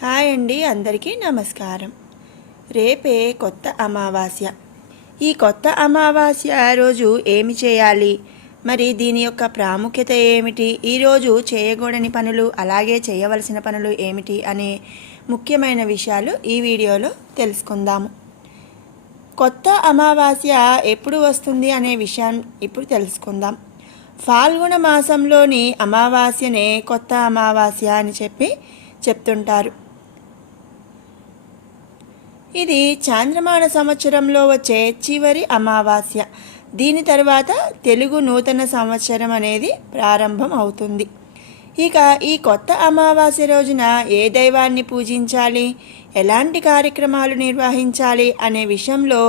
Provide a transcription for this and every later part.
Hi అండి, అందరికీ నమస్కారం. రేపే కొత్త అమావాస్య. ఈ కొత్త అమావాస్య రోజు ఏమి చేయాలి, మరి దీని యొక్క ప్రాముఖ్యత ఏమిటి, ఈరోజు చేయకూడని పనులు అలాగే చేయవలసిన పనులు ఏమిటి అనే ముఖ్యమైన విషయాలు ఈ వీడియోలో తెలుసుకుందాము. కొత్త అమావాస్య ఎప్పుడు వస్తుంది అనే విషయం ఇప్పుడు తెలుసుకుందాం. ఫాల్గుణ మాసంలోని అమావాస్యనే కొత్త అమావాస్య అని చెప్తుంటారు. ఇది చాంద్రమాన సంవత్సరంలో వచ్చే చివరి అమావాస్య. దీని తర్వాత తెలుగు నూతన సంవత్సరం అనేది ప్రారంభం అవుతుంది. ఇక ఈ కొత్త అమావాస్య రోజున ఏ దైవాన్ని పూజించాలి, ఎలాంటి కార్యక్రమాలు నిర్వహించాలి అనే విషయంలో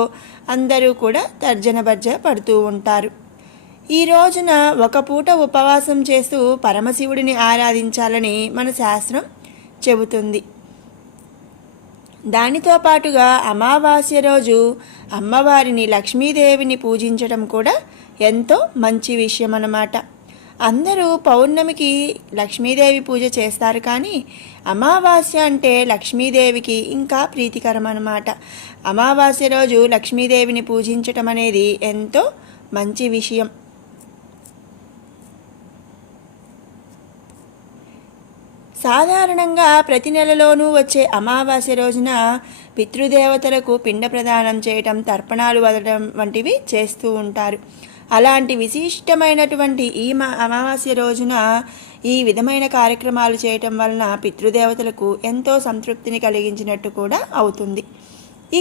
అందరూ కూడా తర్జనభర్జ పడుతూ ఉంటారు. ఈ రోజున ఒక పూట ఉపవాసం చేస్తూ పరమశివుడిని ఆరాధించాలని మన శాస్త్రం చెబుతుంది. దానితో పాటుగా అమావాస్య రోజు అమ్మవారిని లక్ష్మీదేవిని పూజించడం కూడా ఎంతో మంచి విషయం అన్నమాట. అందరూ పౌర్ణమికి లక్ష్మీదేవి పూజ చేస్తారు, కానీ అమావాస్య అంటే లక్ష్మీదేవికి ఇంకా ప్రీతికరం అన్నమాట. అమావాస్య రోజు లక్ష్మీదేవిని పూజించటం అనేది ఎంతో మంచి విషయం. సాధారణంగా ప్రతి నెలలోనూ వచ్చే అమావాస్య రోజున పితృదేవతలకు పిండ ప్రదానం చేయటం, తర్పణాలు వదలడం వంటివి చేస్తూ ఉంటారు. అలాంటి విశిష్టమైనటువంటి ఈ అమావాస్య రోజున ఈ విధమైన కార్యక్రమాలు చేయటం వలన పితృదేవతలకు ఎంతో సంతృప్తిని కలిగించినట్టు కూడా అవుతుంది.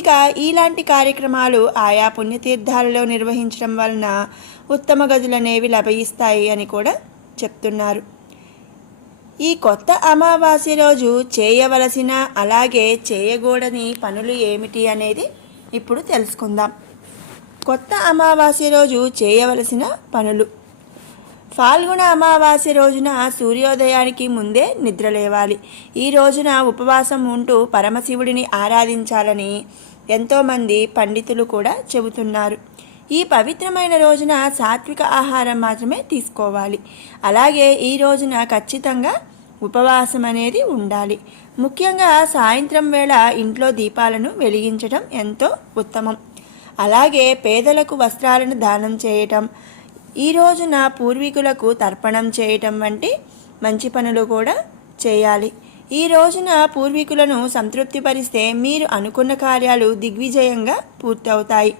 ఇక ఇలాంటి కార్యక్రమాలు ఆయా పుణ్యతీర్థాలలో నిర్వహించడం వలన ఉత్తమ గదులనేవి లభిస్తాయి అని కూడా చెప్తున్నారు. ఈ కొత్త అమావాస్య రోజు చేయవలసిన అలాగే చేయకూడని పనులు ఏమిటి అనేది ఇప్పుడు తెలుసుకుందాం. కొత్త అమావాస్య రోజు చేయవలసిన పనులు: ఫాల్గుణ అమావాస్య రోజున సూర్యోదయానికి ముందే నిద్రలేవాలి. ఈ రోజున ఉపవాసం ఉంటూ పరమశివుడిని ఆరాధించాలని ఎంతోమంది పండితులు కూడా చెబుతున్నారు. ఈ పవిత్రమైన రోజున సాత్విక ఆహారం మాత్రమే తీసుకోవాలి. అలాగే ఈ రోజున ఖచ్చితంగా ఉపవాసం అనేది ఉండాలి. ముఖ్యంగా సాయంత్రం వేళ ఇంట్లో దీపాలను వెలిగించడం ఎంతో ఉత్తమం. అలాగే పేదలకు వస్త్రాలను దానం చేయటం, ఈ రోజున పూర్వీకులకు తర్పణం చేయటం వంటి మంచి పనులు కూడా చేయాలి. ఈ రోజున పూర్వీకులను సంతృప్తిపరిస్తే మీరు అనుకున్న కార్యాలు దిగ్విజయంగా పూర్తవుతాయి.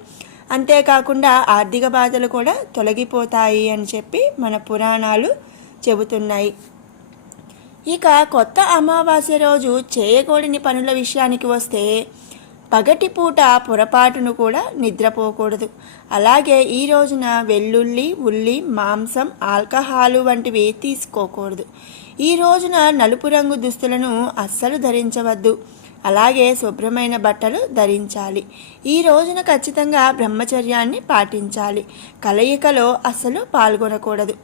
అంతేకాకుండా ఆర్థిక బాధలు కూడా తొలగిపోతాయి అని మన పురాణాలు చెబుతున్నాయి. ఇక కొత్త అమావాస్య రోజు చేయకూడని పనుల విషయానికి వస్తే, పగటిపూట పొరపాటును కూడా నిద్రపోకూడదు. అలాగే ఈ రోజున వెల్లుల్లి, ఉల్లి, మాంసం, ఆల్కహాలు వంటివి తీసుకోకూడదు. ఈ రోజున నలుపు రంగు దుస్తులను అస్సలు ధరించవద్దు. అలాగే శుభ్రమైన బట్టలు ధరించాలి. ఈ రోజున ఖచ్చితంగా బ్రహ్మచర్యాన్ని పాటించాలి. కలయికలో అస్సలు పాల్గొనకూడదు.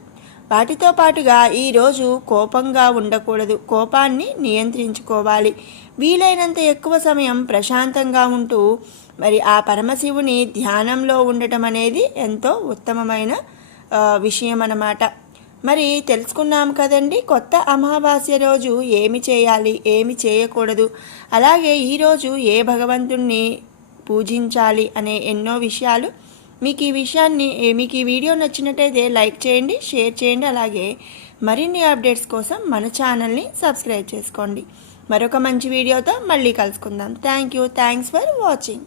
వాటితో పాటుగా ఈరోజు కోపంగా ఉండకూడదు. కోపాన్ని నియంత్రించుకోవాలి. వీలైనంత ఎక్కువ సమయం ప్రశాంతంగా ఉంటూ మరి ఆ పరమశివుని ధ్యానంలో ఉండటం అనేది ఎంతో ఉత్తమమైన విషయం అన్నమాట. మరి తెలుసుకున్నాం కదండి, కొత్త అమావాస్య రోజు ఏమి చేయాలి, ఏమి చేయకూడదు, అలాగే ఈరోజు ఏ భగవంతుణ్ణి పూజించాలి అనే ఎన్నో విషయాలు. మీకు ఈ వీడియో నచ్చినట్టయితే లైక్ చేయండి, షేర్ చేయండి. అలాగే మరిన్ని అప్డేట్స్ కోసం మన ఛానల్ని సబ్స్క్రైబ్ చేసుకోండి. మరొక మంచి వీడియోతో మళ్ళీ కలుసుకుందాం. Thanks for watching.